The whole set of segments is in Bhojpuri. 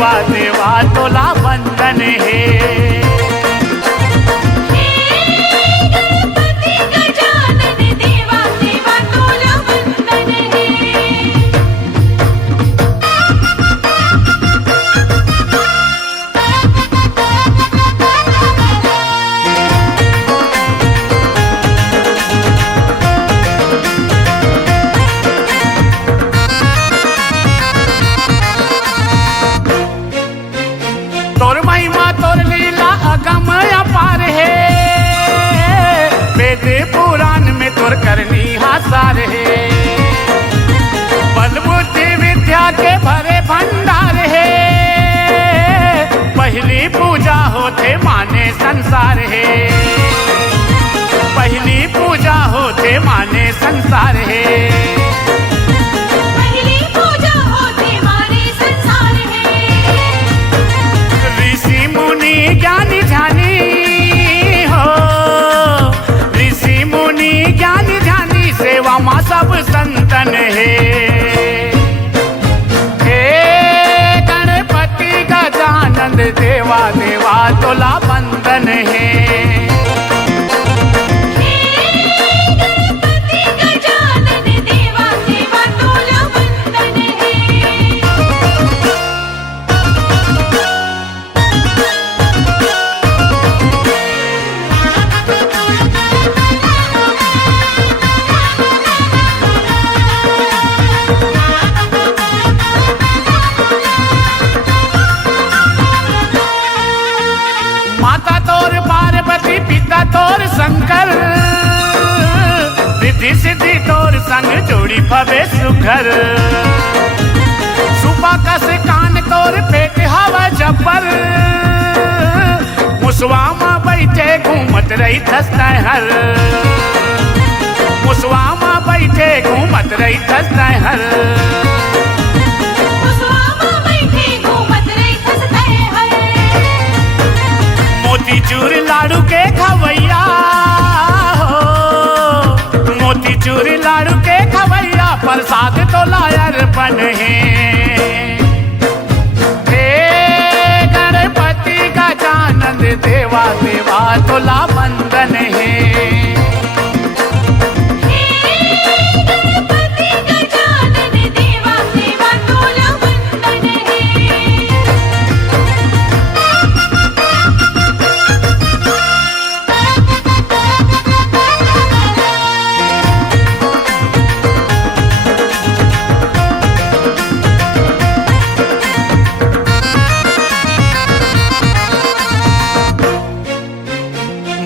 देवा देवा तोला बंधन है। तोर महिमा तोर लीला अगम अपार है, वेद पुराण में तोर करनी हासार है। बल बुद्धि विद्या के भरे भंडार है, पहली पूजा होते माने संसार है। पहली पूजा होते माने संसार है। ज्ञानी ध्यानी हो, ऋषि मुनि ज्ञानी ध्यानी सेवा माँ सब संतन है। हे गणपति गजानन देवा देवा तोला बंधन है। माता तोर पार्वती पिता तोर शंकर, रिद्धि सिद्धि तोर संग जोड़ी भवे सुघर। सुबह कस कान तोर पेट हवा जब्बर, मुसवा में बैठे घूमत रही थसता हर। मुसवा में बैठे घूमत रही थसता हर। मोतीचूर लाडू के खवैया हो, मोतीचूर लाडू के खवैया प्रसाद तो लायर बन है। हे गणपति गजानन देवा देवा तोला बंधन है।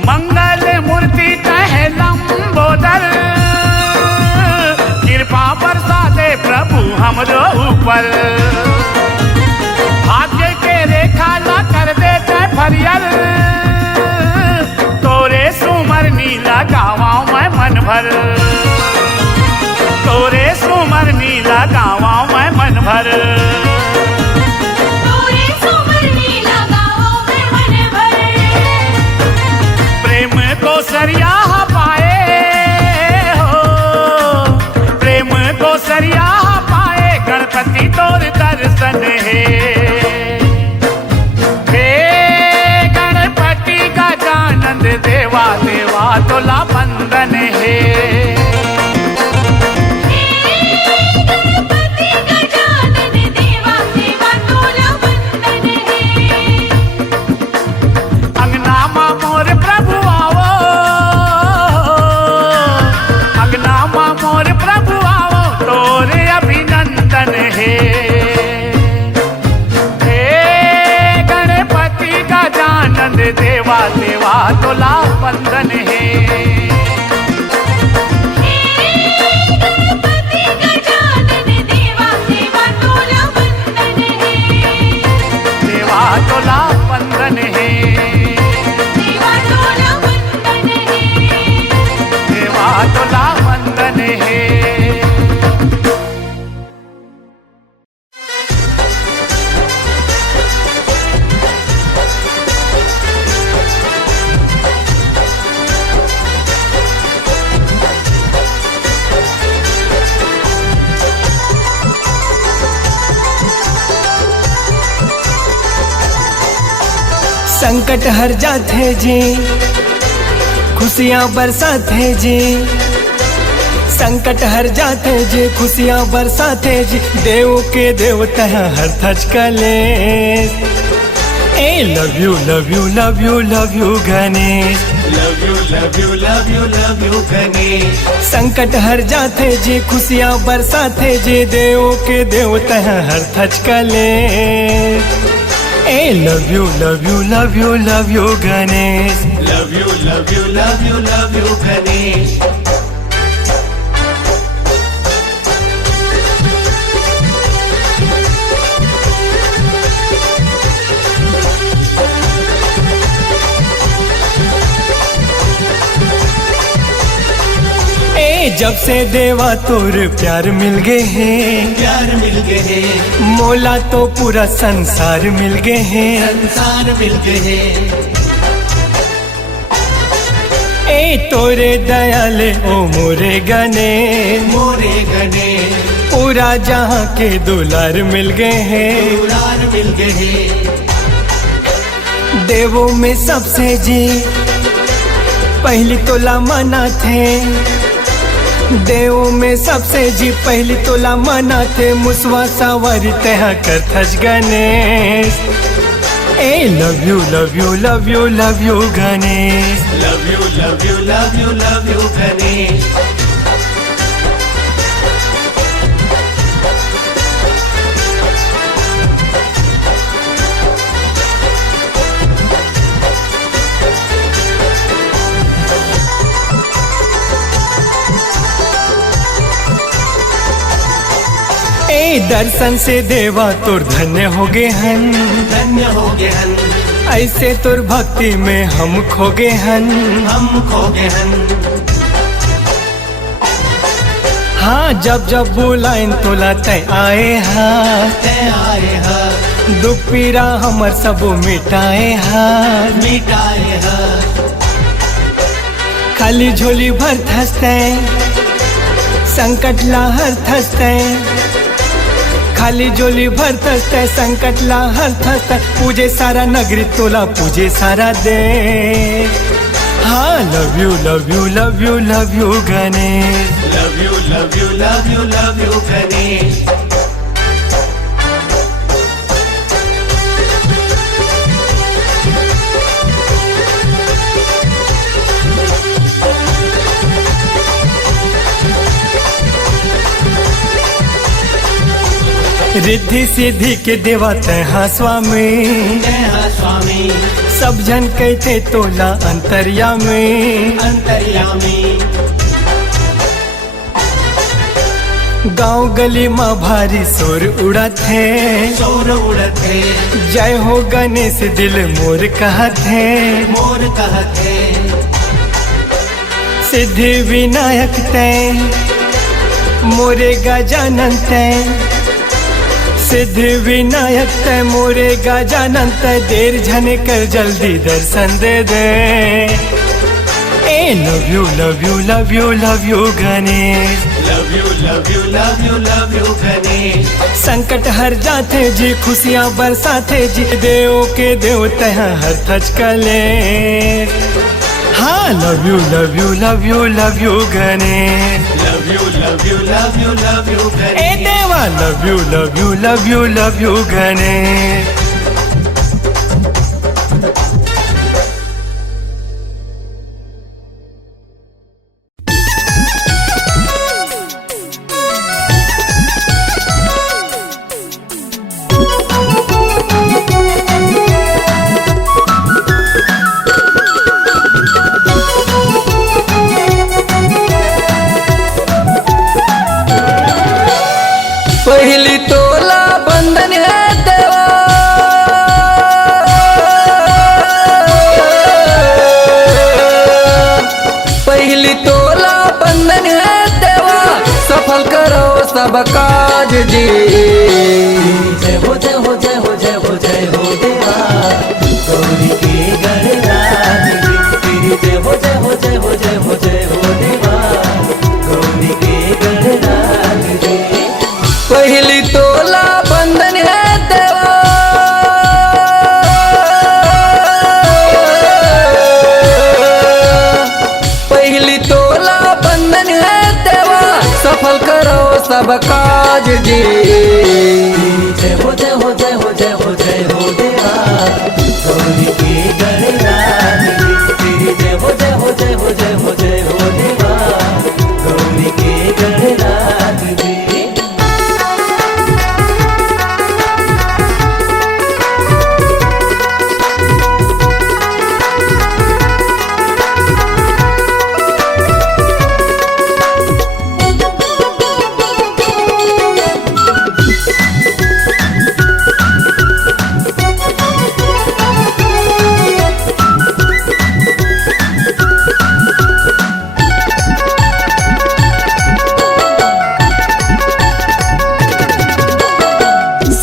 मंगल मूर्ति कहे लंबोदर, कृपा बरसा दे प्रभु हमरो ऊपर। भाग्य के रेखा ला कर दे फरियल, तोरे सुमर नीला गावा मैं मन भर। तोरे सुमर नीला गावा मैं मन भर। को सरिया पाए हो, प्रेम को सरिया पाए गणपति तोर दर्शन है। हे गणपति गजानन देवा देवा तोला बंधन है। देवा देवा तोला बंधन है। देवा तोला बंधन है। देवा तोला बंधन है। संकट हर जाते जी, खुशियाँ बरसाते जी। संकट हर जाते जी, खुशियाँ बरसाते जी। देव के देवता हर थच कले। ए love you love you love you love you Ganesh, love you love you love you love you Ganesh. संकट हर जाते जी, खुशियाँ बरसाते जी। देव के देवता हर थच कले। ए love you love you love you love you Ganesh, love you love you love you love you Ganesh. जब से देवा तोर प्यार मिल गए हैं, प्यार मिल गए हैं। मोला तो पूरा संसार मिल गए हैं, संसार मिल गए हैं। ए तोरे दयाले ओ मोरे गणेश, मोरे गणेश। पूरा जहाँ के दुलार मिल गए हैं, दुलार मिल गए हैं। देवों में सबसे जी पहली तोला मना थे। देवों में सबसे जी पहली तोला मना थे। मुसवा सवारी तहा कर थच गणेश। ए love you love you love you love you Ganesh, love you love you love you love you Ganesh. दर्शन से देवा तोर धन्य हो गए हन, धन्य हो गए हन। ऐसे तोर भक्ति में हम खो गए हन, हम खो गए हन। हाँ जब जब बुलाइन तोला तय आए हाँ, तय आए हाँ। दुख पीड़ा हमर सबो मिटाए हाँ, मिटाए हाँ। खाली झोली भर थसते, संकट लाहर थसते। खाली झोली भर थसते, संकट लाहर थसते। पूजे सारा नगरी तोला, पूजे सारा दे। हाँ love you love you love you love you Ganesh, love you love you love you love you Ganesh. रिद्धि सिद्धि के देवा तैहा स्वामी, तैहा स्वामी। सब जन कहते तोला अंतर्यामी, अंतर्यामी। गांव गली माँ भारी शोर उड़त है, शोर उड़त है। जय हो गणेश दिल मोर कहत है, मोर कहत है। सिद्धि विनायक तय मोरे गजानन तय, सिद्धि विनायक तय मोरे गजानन तय। देर झने कर जल्दी दर्शन दे दे। ए love you love you love you love you Ganesh, love you love you love you love you Ganesh. संकट हर जाते जी, खुशियाँ बरसाते जी। देव के देवता हर थच कले। हाँ love you love you love you love you Ganesh, love you love you love you love you Ganesh. ए देवा love you love you love you love you Ganesh. पहली तोला बंधन है देवा, पहली तोला बंधन है देवा। सफल करो सब काज जी। जय हो जय हो जय हो जय हो जय हो देवा, गौरी के गणराज जी। जय हो जय हो जय हो जय हो जय हो देवा, गौरी के गणराज जी। पहली तोला बंधन है देवा,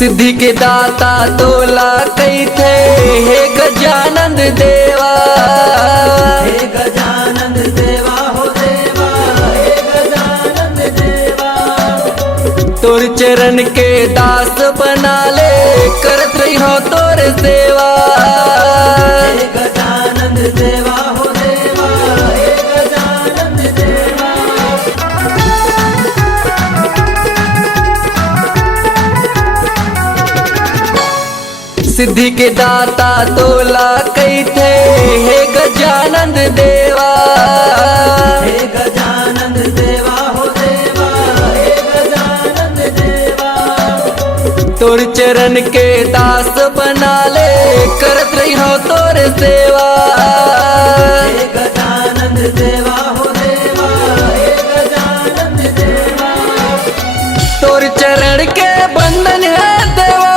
सिद्धि के दाता तोला कई थे हे गजानंद देवा। हे गजानंद देवा हो देवा, हे गजानंद देवा। तोर चरण के दास बना ले करत रही हो तोर सेवा। हे गजानंद देवा हो देवा, हे गजानंद देवा। सिद्धि के दाता तोला कई थे हे गजानंद देवा। हे गजानंद देवा हो देवा, हे गजानंद देवा। तोर चरण के दास बना ले करत रही हो तोर सेवा। हे गजानंद देवा हो देवा, हे गजानंद देवा। तोर चरण के बंधन है देवा।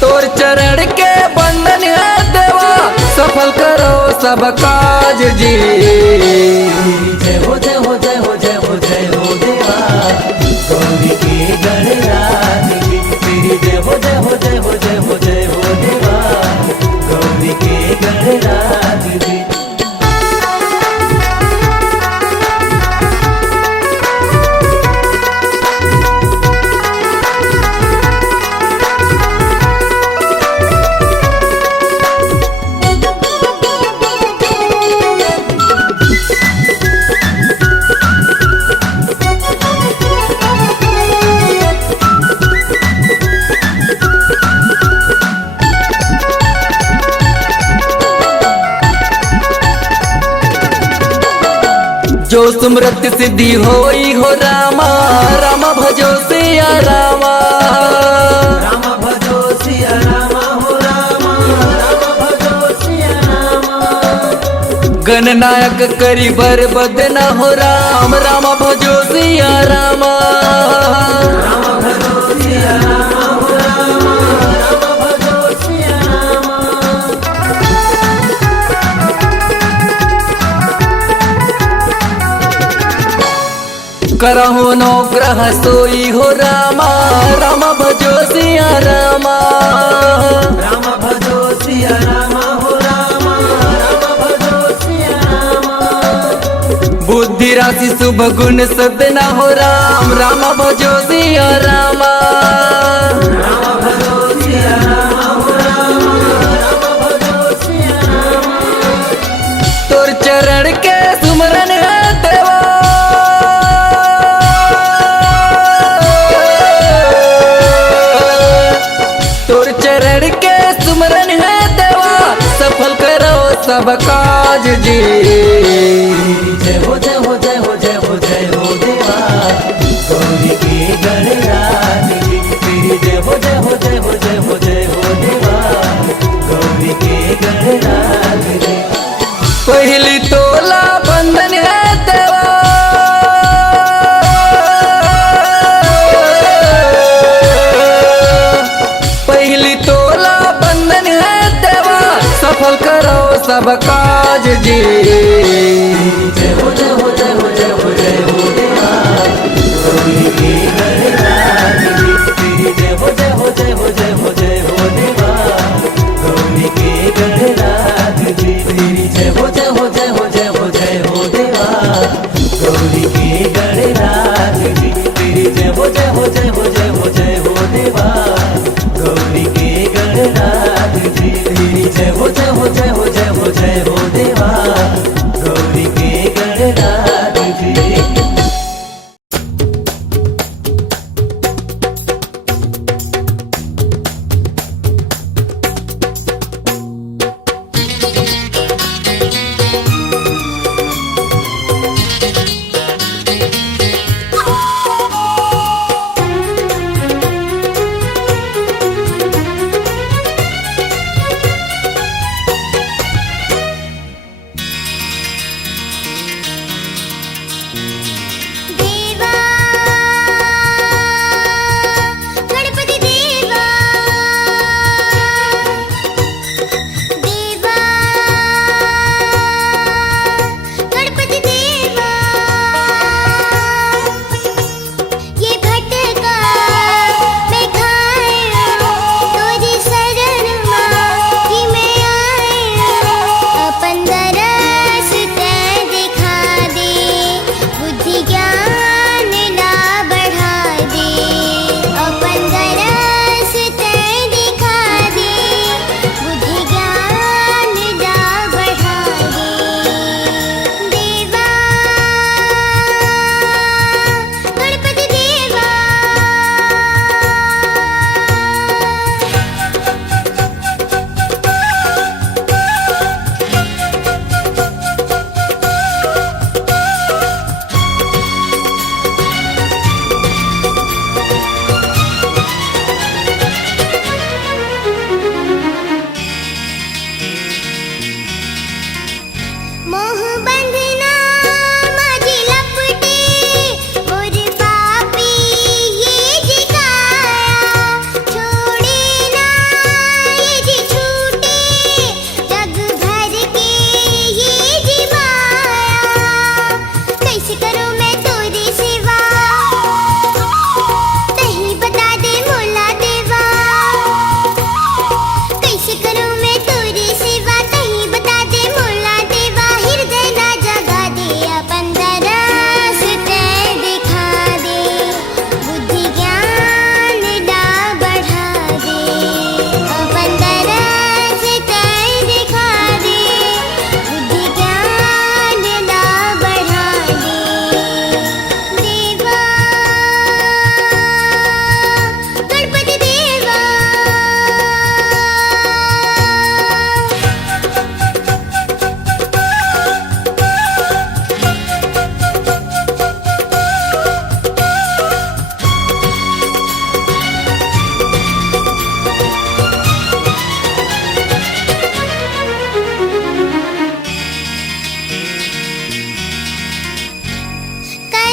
तोर चरण के बंधन है देवा, सफल करो सब काज जी। जय हो जय हो जय हो जय हो जय हो देवा, गौरी के गणराज की। तेरी जय हो जय हो जय हो जय हो जय हो देवा, गौरी के गणराज की। जो सुमरत सिद्धि होई हो रामा, रामा भजो सिया रामा। राम भजो सिया रामा हो रामा, राम भजो सिया रामा। गणनायक करी बर बदना हो राम, रामा भजो सिया रामा। राम भजो सिया रामा हो रामा, राम भजो सिया रामा। करहु नो ग्रह सोई हो रामा, रामा भजो सिया रामा। राम भजो सिया रामा हो रामा, राम भजो सिया रामा। बुद्धि राशि शुभ गुण सदना हो राम, रामा भजो सिया रामा। राम भजो सिया रामा हो रामा, राम भजो सिया रामा। तोर चरण के सुमरन है देवा। तोर चरण के सुमरन है देवा, सफल करो सब काज जी। जय हो जय हो जय हो जय हो जय हो देवा, गौरी के गणराज की। तेरी जय हो जय हो जय हो जय हो जय हो देवा, गौरी के गणराज की। पहली तोला बंधन है देवा। पहली तोला बंधन है देवा, सफल करो सब काज जी। जय हो जय हो जय हो जय हो जय हो देवा, गौरी के गणराज की। तेरी जय हो जय हो जय हो जय हो जय हो देवा, गौरी के गणराज की। तेरी जय हो जय हो जय हो जय हो जय हो देवा, गौरी के गणराज की। तेरी जय हो जय हो जय हो जय हो जय हो देवा, गौरी के गणराज की। तेरी जय हो जय हो जय हो जय हो जय हो देवा,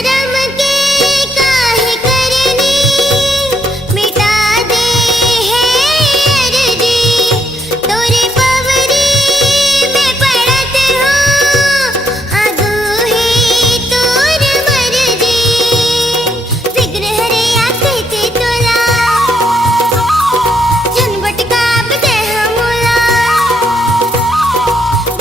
शर्म के काहे करनी मिटा दे है अर्जी तोरे पवरी में पड़त हो आगू है तोर मर्जी फिक्र हरिया कहते तोला झनबटका बदे हमला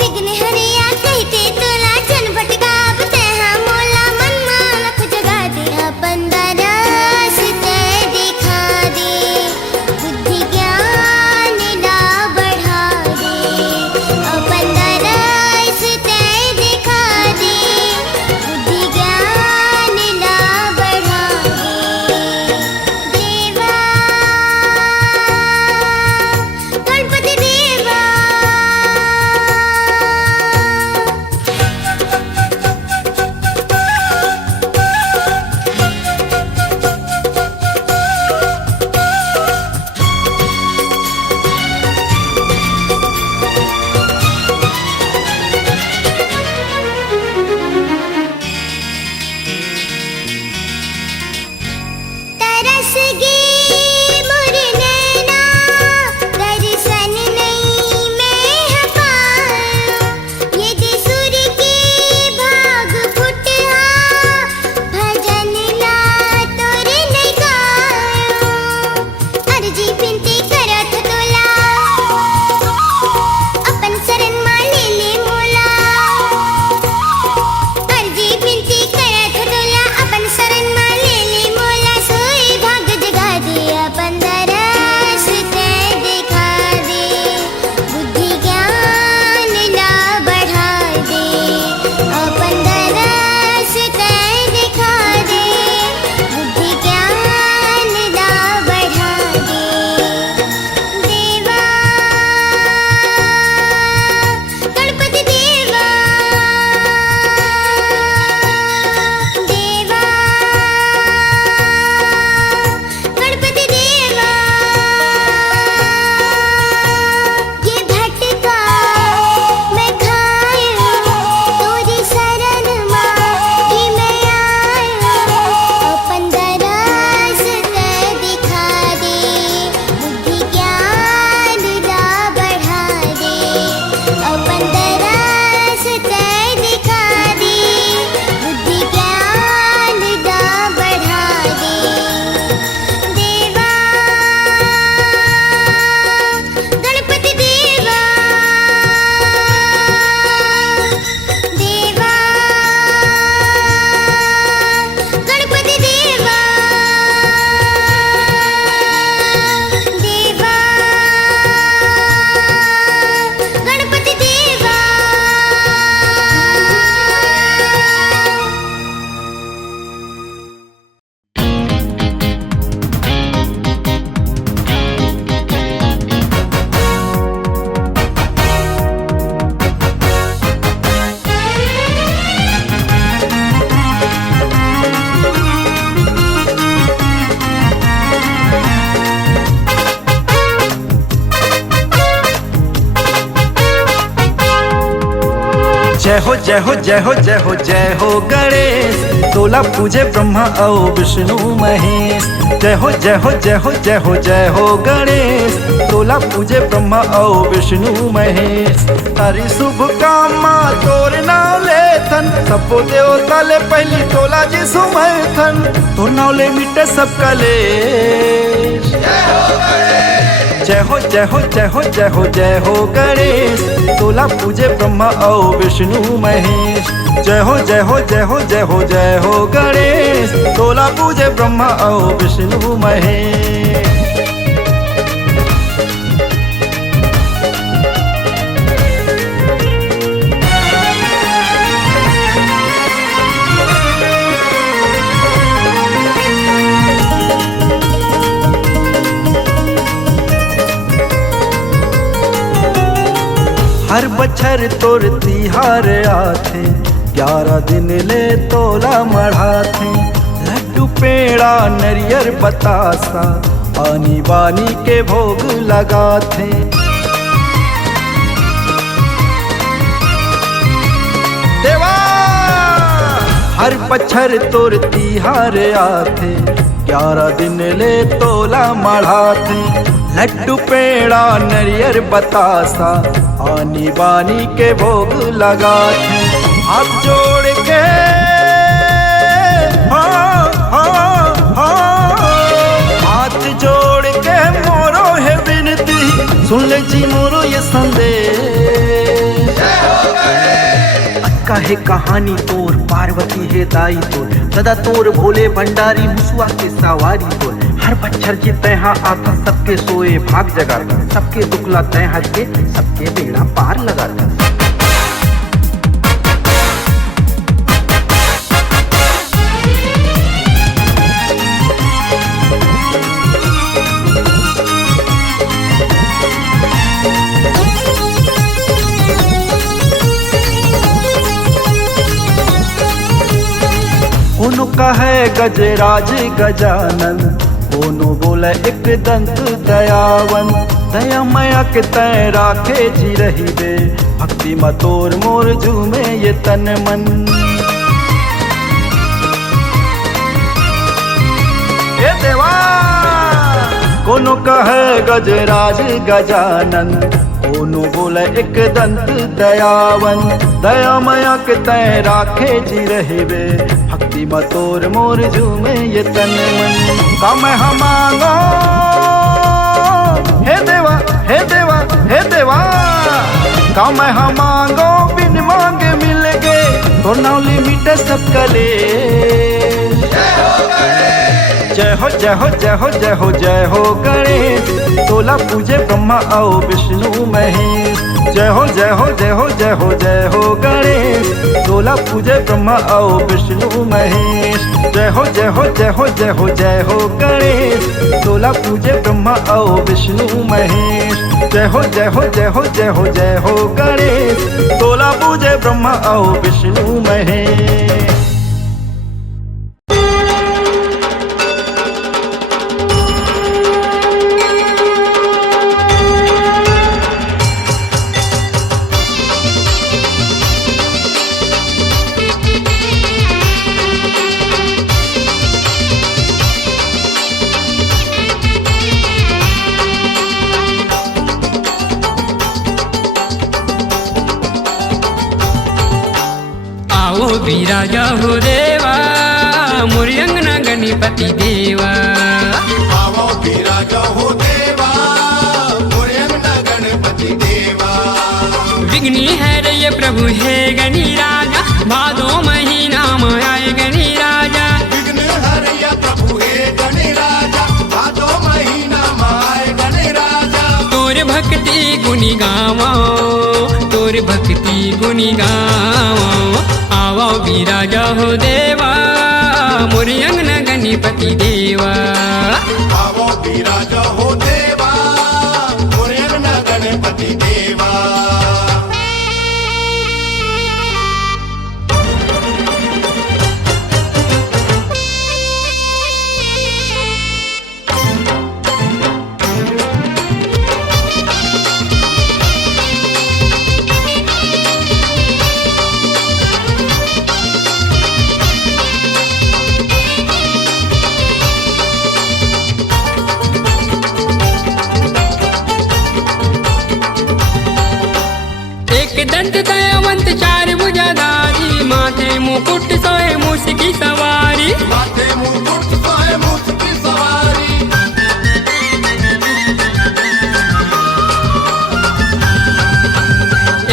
विघ्न हरिया कहते तोला झनबटका बदे हमला मन मालक जगा दे अपन दरस ते दिखा दे बुद्धि ज्ञान ला बढ़ा दे अपन दरस ते दिखा दे बुद्धि ज्ञान ला बढ़ा दे देवा गणपति देवा तरस गे मोर नैना दर्शन नहीं मैं पाऊं ये दिसुर के भाग फुटा भजन ला तोरे नहीं गाऊं अर्जी बिनती करत तोला अपन शरण मा ले ले मोला अर्जी बिनती करत तोला अपन शरण मा ले ले मोला सोई भाग जगा दे अपन दरस ते दिखा दे बुद्धि ज्ञान ला बढ़ा दे अपन दरस ते दिखा दे बुद्धि ज्ञान ला बढ़ा दे देवा गणपति देवा देवा गणपति देवा ये भटका मैं खाऊं तोरी शरण माँ कि मैं आऊं अपन दरस ते दिखा दे बुद्धि ज्ञान ला बढ़ा दे अपन दरस ते दिखा दे बुद्धि ज्ञान ला बढ़ा दे देवा गणपति देवा देवा गणपति देवा देवा गणपति देवा जय हो जय हो जय हो जय हो जय हो गणेश तोला पूजे ब्रह्मा और विष्णु महेश जय हो जय हो जय हो जय हो जय हो गणेश तोला पूजे ब्रह्मा और विष्णु महेश तारी शुभ कामा तोर नाम लेथन सबो देवता ले पहली तोला जी सुमर्थन तो नाम ले मिटे सब कलेश जय हो जय हो जय हो जय हो जय हो गणेश तोला पूजे ब्रह्मा और विष्णु महेश जय हो जय हो जय हो जय हो जय हो गणेश तोला पूजे ब्रह्मा और विष्णु महेश हर बछर तोर तिहार आथे 11 दिन ले तोला मढ़ाथे लड्डू पेड़ा नरियर बतासा आनी बानी के भोग लगाथे देवा हर पच्छर तोर तिहार आथे 11 दिन ले तोला मढ़ाथे लड्डू पेड़ा नरियर बतासा आनी बानी के भोग लगाथे हाथ जोड़ के हाथ जोड़ के मोरो है विनती सुन ले जी मोरो ये संदेश काहे कहानी तोर पार्वती है दाई तोर सदा तोर भोले भंडारी मुसुआ के सवारी तोर हर बच्चर के तैहा आता सबके सोए भाग जगाता सबके दुखला तय हट के सबके बेड़ा पार लगाता कोनो कहे गजराज गजानन कोनो बोले एक दंत दयावन दया मया के तय राखे जी रही बे भक्ति मतोर मोर झूमे ये तन मन ए देवा कोनो कहे गजराज गजानन कोनो बोले एक दंत दयावन दया मया के तय राखे जी रहे बे भक्ति मतोर मोर झूमे ये तन मन कम हमांगो हे देवा हे देवा हे देवा कम हमांगो बिन मांगे मिल गए तो नौली मिटे सब कले जय हो जय हो जय हो जय हो जय हो गणेश तोला पूजे ब्रह्मा आओ विष्णु महेश जय हो जय हो जय हो जय हो जय हो गणेश तोला पूजे ब्रह्मा आओ विष्णु महेश जय हो जय हो जय हो जय हो जय हो गणेश तोला पूजे ब्रह्मा आओ विष्णु महेश जय हो जय हो जय हो जय हो जय हो गणेश तोला पूजे ब्रह्मा आओ विष्णु महेश विराजा हो देवा मोरी अंगना गणपति देवा आवो विराजा हो देवा मोरे अंगना गणपति देवा विघ्नी है रे प्रभु है गणी राजा भादो महीना में आए गणी राजा विघ्न हरया प्रभु हे गणी राजा भादो महीना में आए गणी राजा तोर भक्ति गुनी गावो तोर भक्ति गुनी गावो आवो विराजा हो देवा मोरी अंगना गणपति देवा आवो विराजा हो देवा मोरे अंगना गणपति देवा दंत दयावंत चार भुजाधारी माथे मुकुट सोए मूस की सवारी माथे मुकुट सोए मूस की सवारी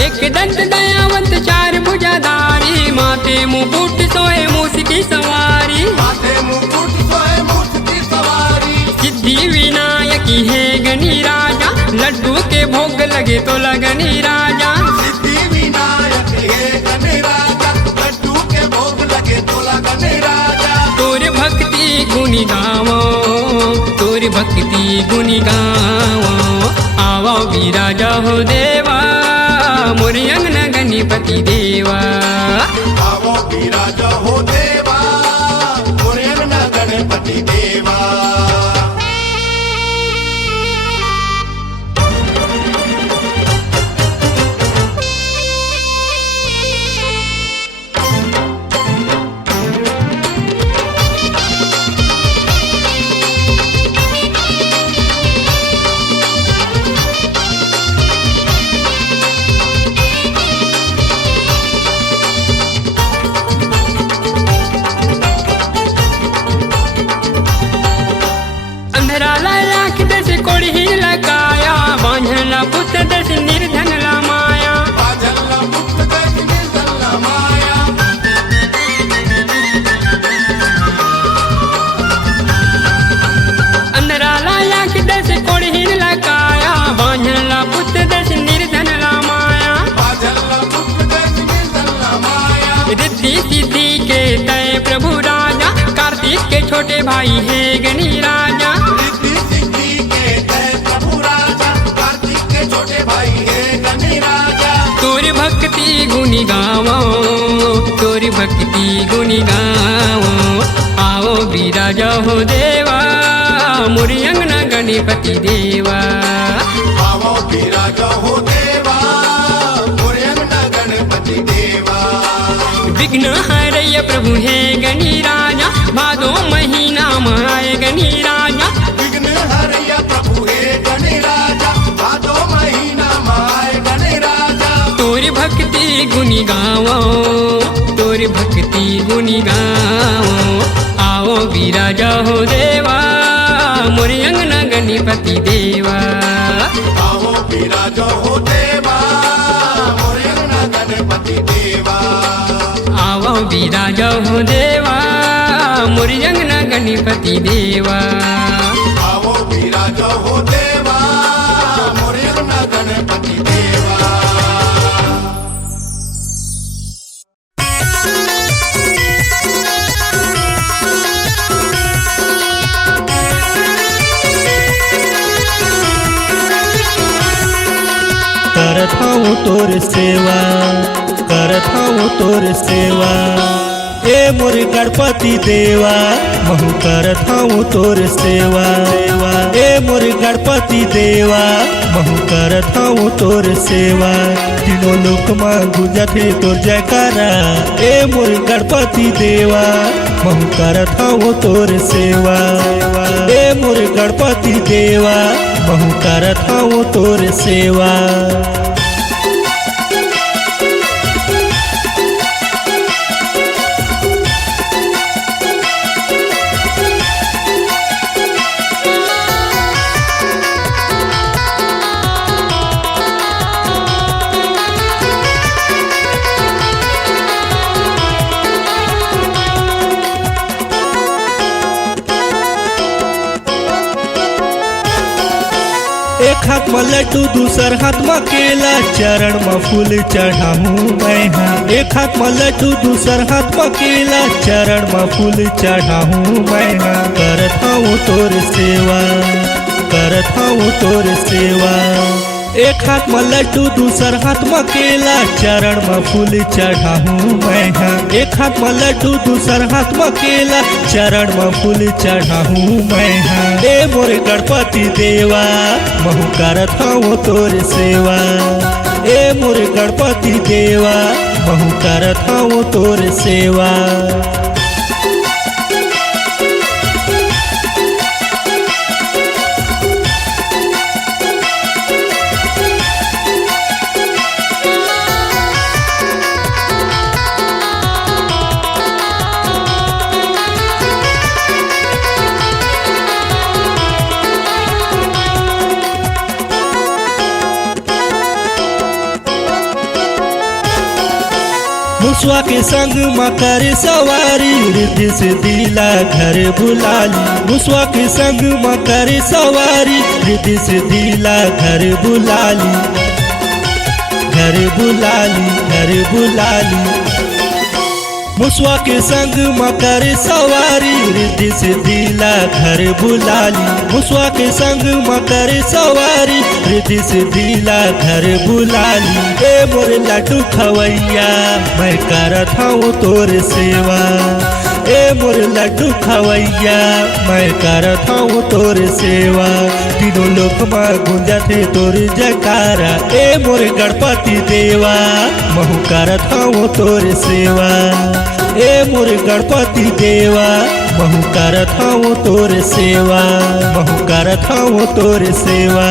एक दंत दयावंत चार भुजाधारी माथे मुकुट सोए मूस की सवारी माथे मुकुट सोए मूस की सवारी सिद्धि विनायकी है गणी राजा लड्डू के भोग लगे तो लगनी राजा सिद्धि विनायक हे गणी राजा लड्डू के भोग लगे तो लगनी राजा तोर भक्ति गुनी गावो तोर भक्ति गुनी गावो आवो विराजा हो देवा मोरी अंगना गणपति देवा आवो विराजा हो देवा मोरे अंगना गणपति देवा छोटे भाई है गणी राजा। रिद्धि सिद्धि के जय प्रभु राजा, कार्तिक के छोटे भाई है गणी राजा। तोर भक्ति गुनी गावो, तोर भक्ति गुनी गावो, आओ विराजा हो देवा मोरी अंगना गणपति देवा। आवो विराजा हो देवा मोरे अंगना गणपति देवा। विघ्न हरय प्रभु है गणी राजा, भादो महीना आए गणी राजा। विघ्न हरय प्रभु हे गणी राजा, भादो महीना माय गणी राजा। तोर भक्ति गुनी गावो, तोर भक्ति गुनी गावो, आओ विराजा हो देवा मोरे अंगना गणपति देवा। आवो विराजा हो देवा मोरे अंगना गणपति देवा। आओ विराजा हो देवा मोरे अंगना गणपति देवा। आवो विराजा हो देवा मोरे अंगना गणपति देवा। करत हूँ तोर सेवा, करत हूँ तोर सेवा, ए मोर गणपति देवा महु करत हूँ तोर सेवा। ए मोर गणपति देवा महु करत हूँ तोर सेवा। तीनों लोक में गुंजत है तोर जयकारा, ए मोर गणपति देवा महु करत हूँ तोर सेवा। ए मोर गणपति देवा महु करत हूँ तोर सेवा। एक हाथ में लड्डू दूसर हाथ में केला, चरण में फूल चढ़ाऊं मैं हाँ। एक हाथ में लड्डू दूसर हाथ में केला, चरण में फूल चढ़ाऊं मैं हाँ। करत हूँ तोर सेवा, करत हूँ तोर सेवा। एक हाथ में लड्डू दूसर हाथ में केला, चरण में फूल चढ़ाऊं मैं हाँ। एक हाथ में लड्डू दूसर हाथ में केला, चरण में फूल चढ़ाऊं मैं हाँ। ए मोर गणपति देवा महु करत हूँ तोर सेवा। ए मोर गणपति देवा महु करत हूँ तोर सेवा। मुसवा के संग में करे सवारी, रिद्धि से दिला घर बुलाली। मुसवा के संग में करे सवारी, रिद्धि से दिला घर बुलाली। घर बुलाली, घर बुलाली। मुसवा के संग में करे सवारी, रिद्धि से दिला घर बुलाली। मुसवा के संग में करे सवारी, रिद्धि से दिला घर बुलाली। ए मोर लड्डू खवैया मैं करत हूँ तोर सेवा। ए मोर लड्डू खवैया मैं करत हूँ तोर सेवा। तीनों लोक में गुंजत है तोर जयकारा, ए मोर गणपति देवा महु करत हूँ तोर सेवा। ए मोर गणपति देवा महु करत हूँ तोर सेवा। महु करत हूँ तोर सेवा,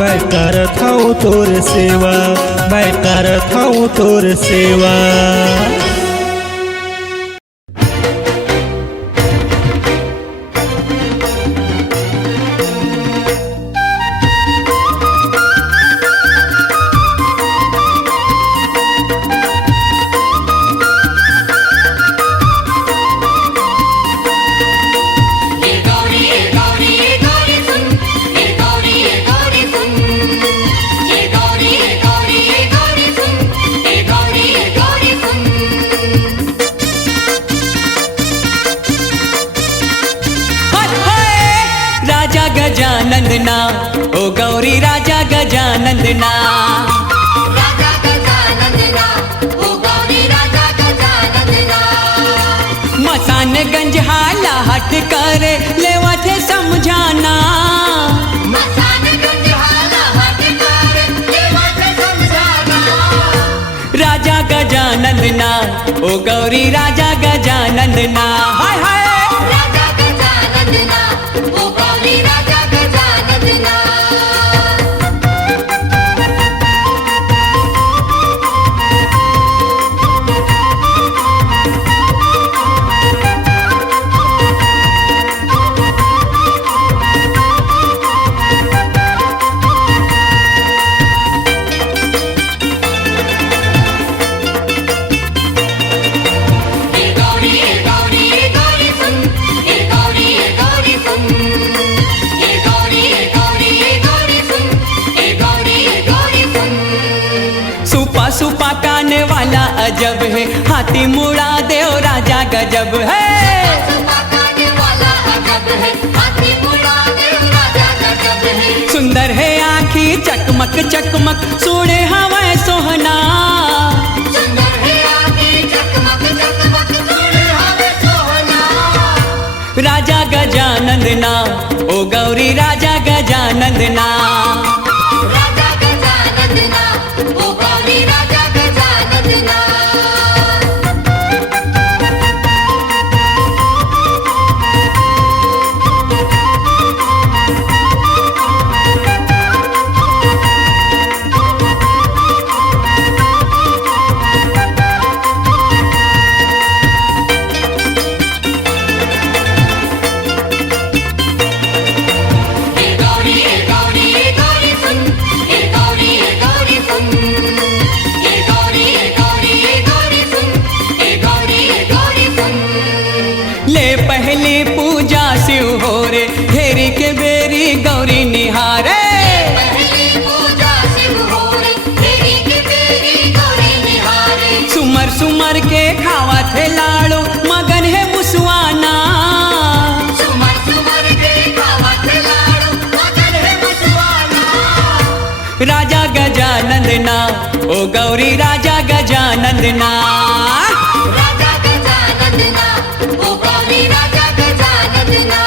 मैं करत हूँ तोर सेवा, मैं करत हूँ तोर सेवा। गजानंदना ओ गौरी राजा गजानंदना राजा गजानंदना ओ गौरी राजा गजानंदना मसानगंज हाला हट करे लेवा थे समझाना मसानगंज हाला हट कर लेवा थे समझाना राजा गजानंदना ओ गौरी राजा गजानंदना हाय हाय राजा गजानंदना ओ गौरी राजा गजानंदना सुपा सुपा काने वाला अजब है हाथी मुड़ा देव राजा गजब है सुपाकाने वाला अजब है हाथी मुड़ा देव राजा गजब है सुंदर है आँखी चकमक चकमक सोने हवाएं सोहना सुंदर है आँखें चकमक चकमक सोने हवे सोहना राजा गजानंदना ओ गौरी राजा गजानंदना राजा गजानंदना ओ गौरी राजा गजानंदना ले पहली पूजा शिव हो रे घेरी के बेरी गौरी निहारे पहली पूजा शिव हो रे तेरी की तेरी गौरी निहारे सुमर सुमर के खावा थे लाड़ो मगन है मुसवाना सुमर सुमर के खावत लाड़ो मगन है मुसवाना राजा गजानंदना ओ गौरी राजा गजानंदना राजा गजानंदना ओ गौरी राजा गजानंदना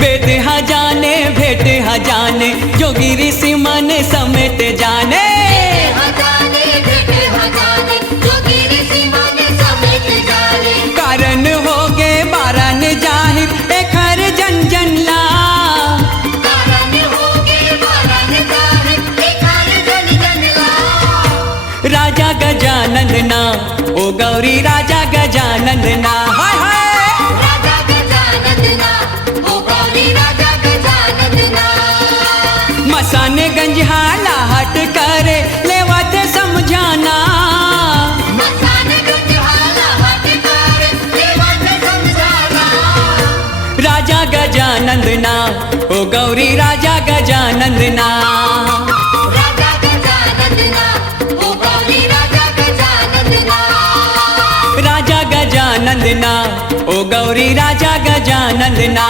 बेद जाने भेट जाने जोगी ऋषि मन समेत जाने हजाने भेटे हजाने जोगी ऋषि माने समेत जाने कारण हो गे बारन जाहिर एखर जन जन ला कारण होगे बारन जाहे एकाल जन जन ला राजा गजानंदना ओ गौरी राजा गजानंदना हाय हाय राजा गजानंदना ओ गौरी राजा गजानंदना मसानगंज हाला हट करे लेवा थे समझाना मसानगंज हाला हट कर लेवा थे समझाना राजा गजानंदना ओ गौरी राजा गजानंदना राजा गजानंदना ओ गौरी राजा गजानंदना राजा गजानंदना ओ गौरी राजा गजानंदना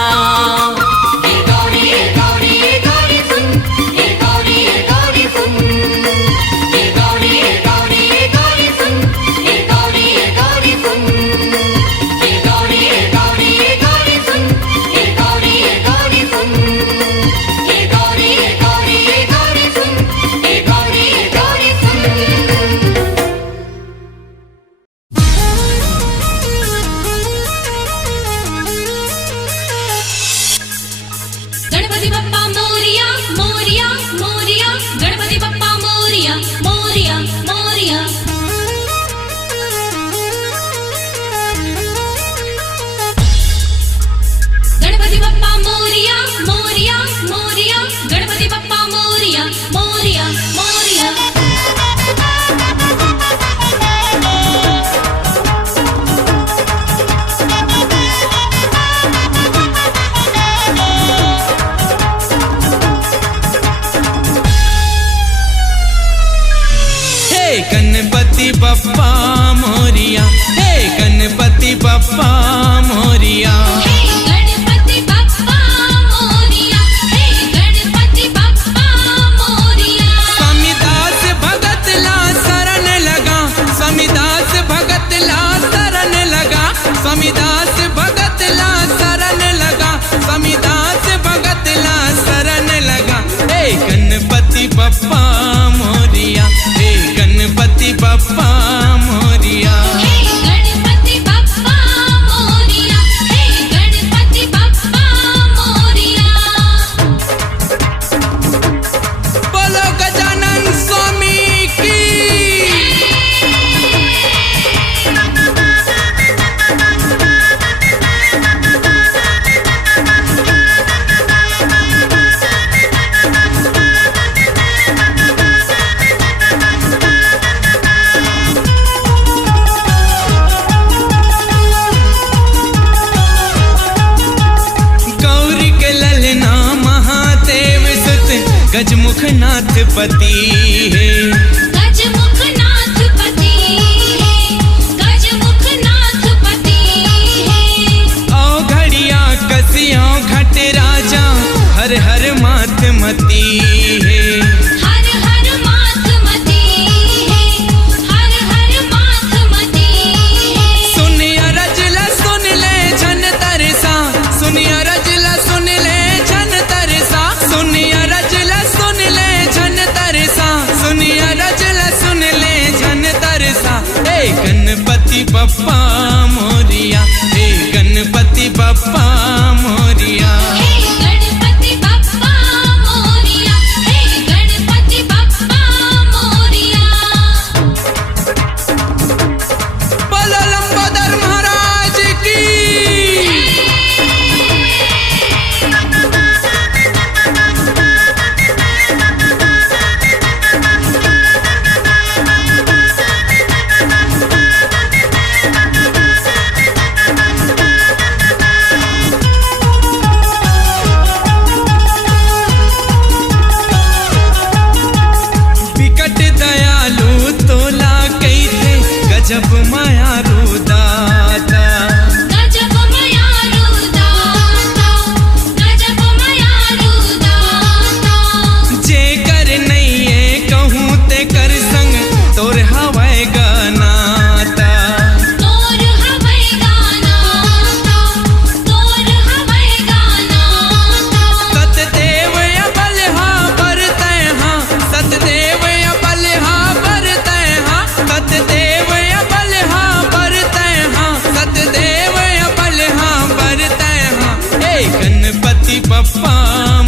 नाथ पति है। गजमुख नाथ पति है, गजमुख नाथ पति है। आओ घड़िया कसिया घट राजा हर हर मात मती है। हर हर माथ मती है, हर हर माथ मती है। सुनिया रजला सुन ले जन तरसा, सुनिया रजला सुन ले जन तरसा, सुनिया रजला सुन ले जन तरसा, सुनिया रजला सुन ले जन तरसा। हे गणपति बप्पा मोरिया, हे गणपति बप्पा मोरिया। हे गणपति बप्पा मोरिया, हे गणपति बप्पा मोरिया। बोलो लंबोदर महाराज की। विकट दयालु तोला कैसे गजब मायारू दाता। गजब मायारू दाता, गजब मायारू दाता। जे कर नैये कहूँ ते कर संग तोर हवाए गानाता। तोर हवै गानाता, तोर हवै गानाता। सतदेव बलहा बरतै हाँ, सतदेव बलहा बरतै हाँ, सतदेव बलहा बरतै हाँ, सतदेव बलहा बरतै हाँ। हे गणपति बप्पा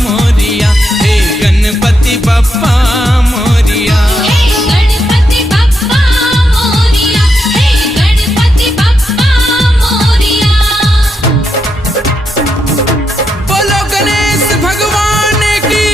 मोरिया, हे गणपति बप्पा मोरिया। हे गणपति बप्पा मोरिया, हे गणपति बप्पा मोरिया। बोलो गणेश भगवान की।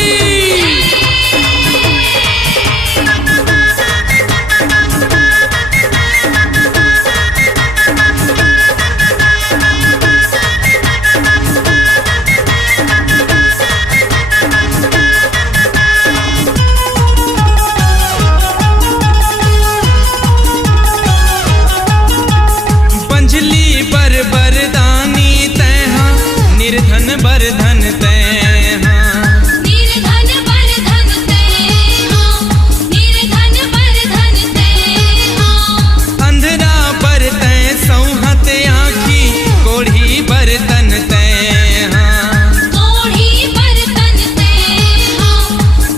बंझली बर बरदानी तैहा, निर्धन बरधन तैहा। निर्धन बरधन तैहा, निर्धन बरधन तैहा। अंधरा बरतै सौहत आँखी, कोढ़ी बरतन तैहा। कोढ़ी बरतन तैहा,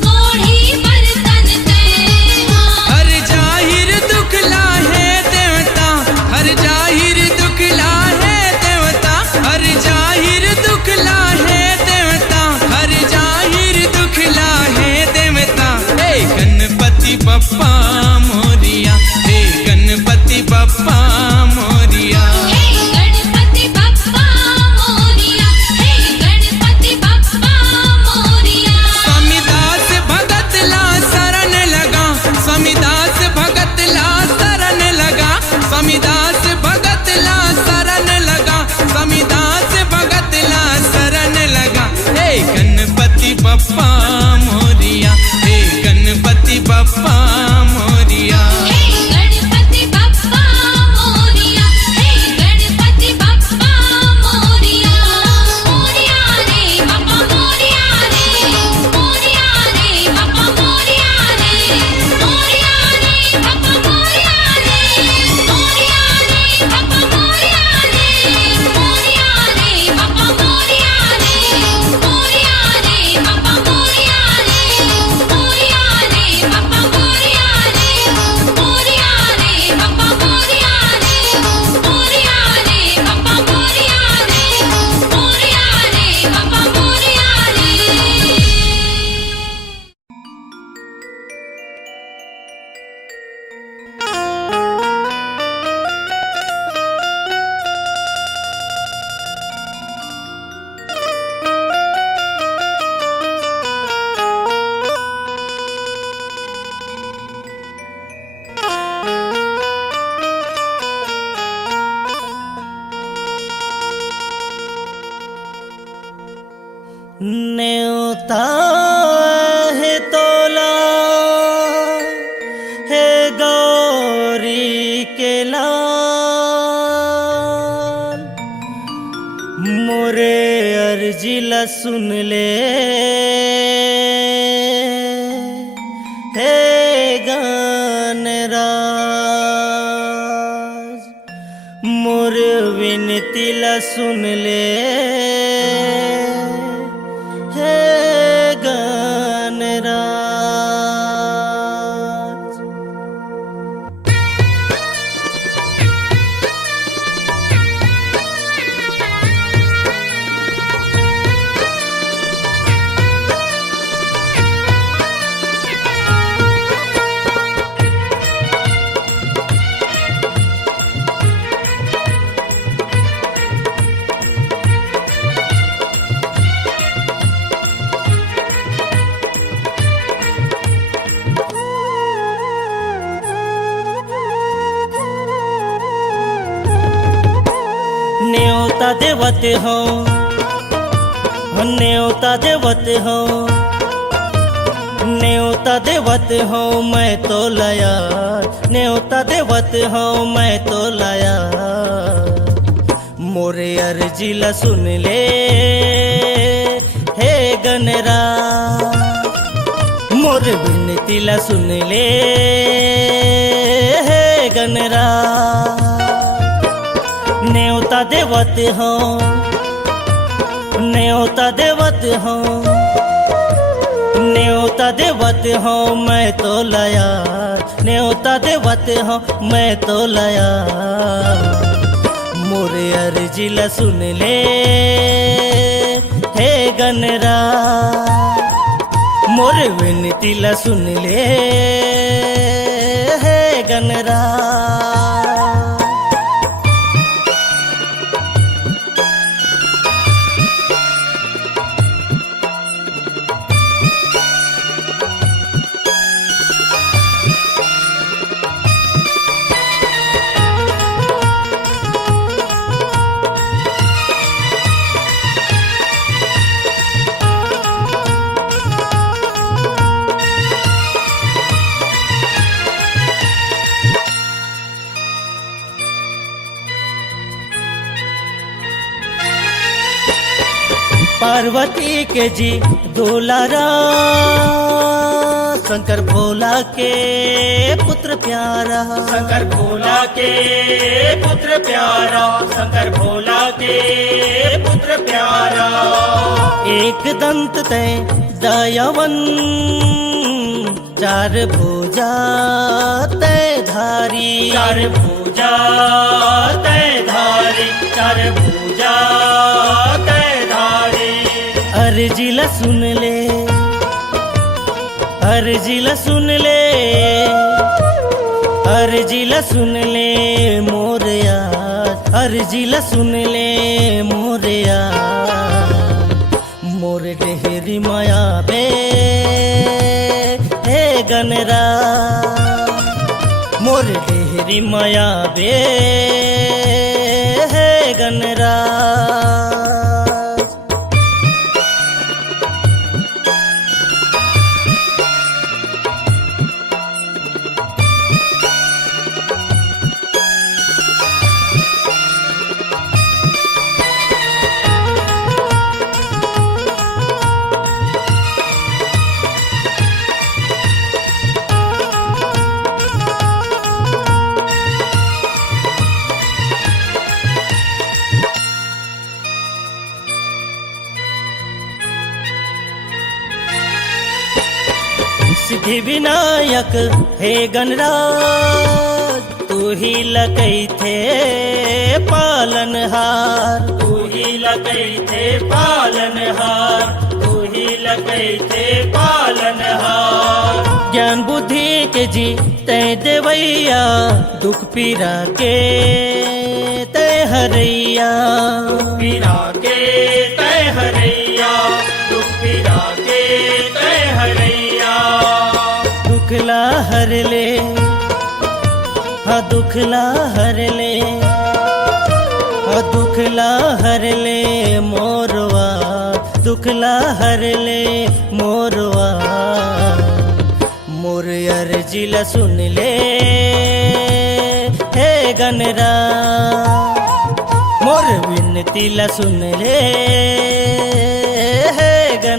कोढ़ी बरतन तैहा। हर जाहिर दुख लाहे देवता, हर जाहिर दुख लाहे देवता, हर जाहिर दुख लाहे देवता, हर जाहिर दुख लाहे देवता। हे गणपति बप्पा मोरिया, हे गणपति बप्पा मोरिया। हे गणपति बप्पा मोरिया, हे गणपति बप्पा मोरिया। स्वामी दास भगत ला शरण लगा, स्वामी दास भगत ला शरण लगा, स्वामी दास भगत ला शरण लगा, स्वामी दास भगत ला शरण लगा। हे गणपति बप्पा मोरिया, हे गणपति बप्पा मोरिया। हे गणपति बप्पा मोरिया, हे गणपति बप्पा मोरिया। मोरिया रे बाबा मोरिया रे, मोरिया रे बाबा मोरिया रे, मोरिया रे बाबा मोरिया रे, मोरिया रे बाबा मोरिया रे, मोरिया रे बाबा मोरिया रे, मोरिया रे बाबा मोरिया रे, मोरिया रे बाबा मोरिया रे, मोरिया रे बाबा मोरिया रे, मोरिया रे बाबा मोरिया रे, मोरिया रे बाबा मोरिया रे। न्योता है तो अर्जी ला सुन ले हे गणराज, मोर विनती ला सुन ले हे गणराज। न्योता देवते हो, न्योता देवते हो, न्योता देवते हो, मैं तो लाया न्योता देवते हो, मैं तो लाया। मोरे अर्जी ला सुन ले हे गणराज, मोरे विनती ला सुन ले हे गणराज। न्योता देवते हो, न्योता देवते हो, न्योता देवते हो, मैं तो लाया न्योता देवते हो, मैं तो लाया। मोरे अर्जी ला सुन ले हे गणराज, मोरे विनती ला सुन ले हे गणराज। पार्वती के जी दुलारा, शंकर भोला के पुत्र प्यारा, शंकर भोला के पुत्र प्यारा, शंकर भोला के पुत्र प्यारा। एक दंत तय दयावन, चार भुजा तय धारी, चार भुजा तय धारी, चार भुजा तय धारी। अर्जी ला सुन ले, अर्जी ला सुन ले, अर्जी ला सुन ले मोरया, अर्जी ला सुन ले मोरया। मोर डेहरी माया बे हे गणराज, मोर डेहरी माया बे हे गणराज। सिद्धि विनायक हे गणराज, तू ही लकई थे पालनहार, तू ही लकई थे पालनहार, तू ही लकई थे पालनहार। ज्ञान बुद्धि के जी तय देवैया, दुख पीरा के तय हरैया, दुख पीरा के तय हरैया, दुख पीरा के तय हरैया। दुखला हर ले, हाँ दुखला हर ले, हाँ दुखला हर ले मोरवा, दुखला हर ले मोरवा। मोर अर्जी ला सुन ले हे गणराज, मोर विनती ला सुन ले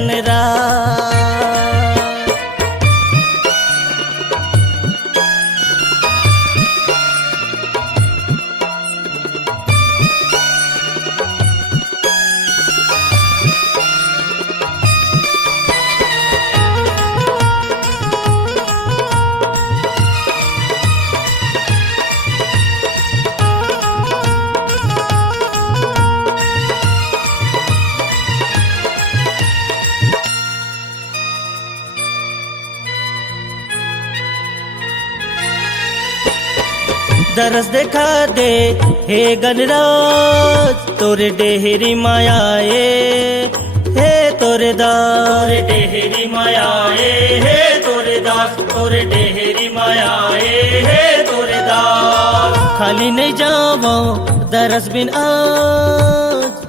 गणरा। दरस देखा दे हे गणराज तोरे डेहरी मायाए हे तोरे दास डेहरी मायाए हे तोरे दास तोरे डेहरी मायाए हे तोरे दास। खाली नहीं जावो दरस बिन आज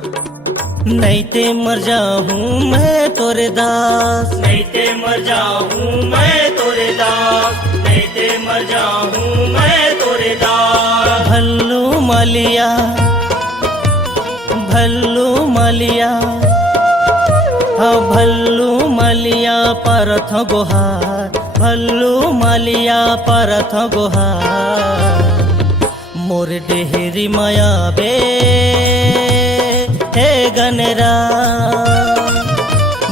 नहीं ते मर जाऊं मैं तोरे दास नहीं ते मर जाऊं मैं तोरे दास नहीं ते मर जाऊं मैं तोरे दास। भल्लू मालिया हाँ भल्लू मालिया परथ गोहार भल्लू मालिया परथ गोहार। मोर डेहरी माया बे हे गणरा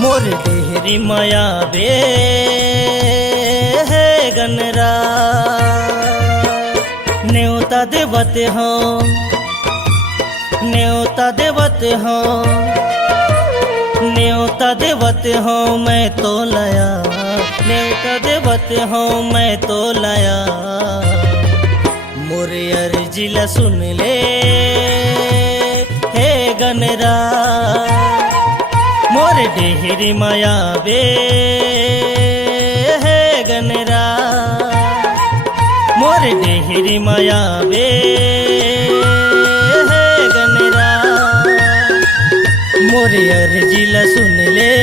मोर डेहरी माया बे हे गणरा। न्योता देवते हो न्योता देवते हो न्योता देवते हो मैं तो लाया न्योता देवते हो मैं तो लाया। मोरे अर्जिला सुन ले हे गणरा मोरे डेहरी माया बे हे गणरा मोरे डेहरी माया बे हे गणरा। मोरे अर्जिला सुन ले।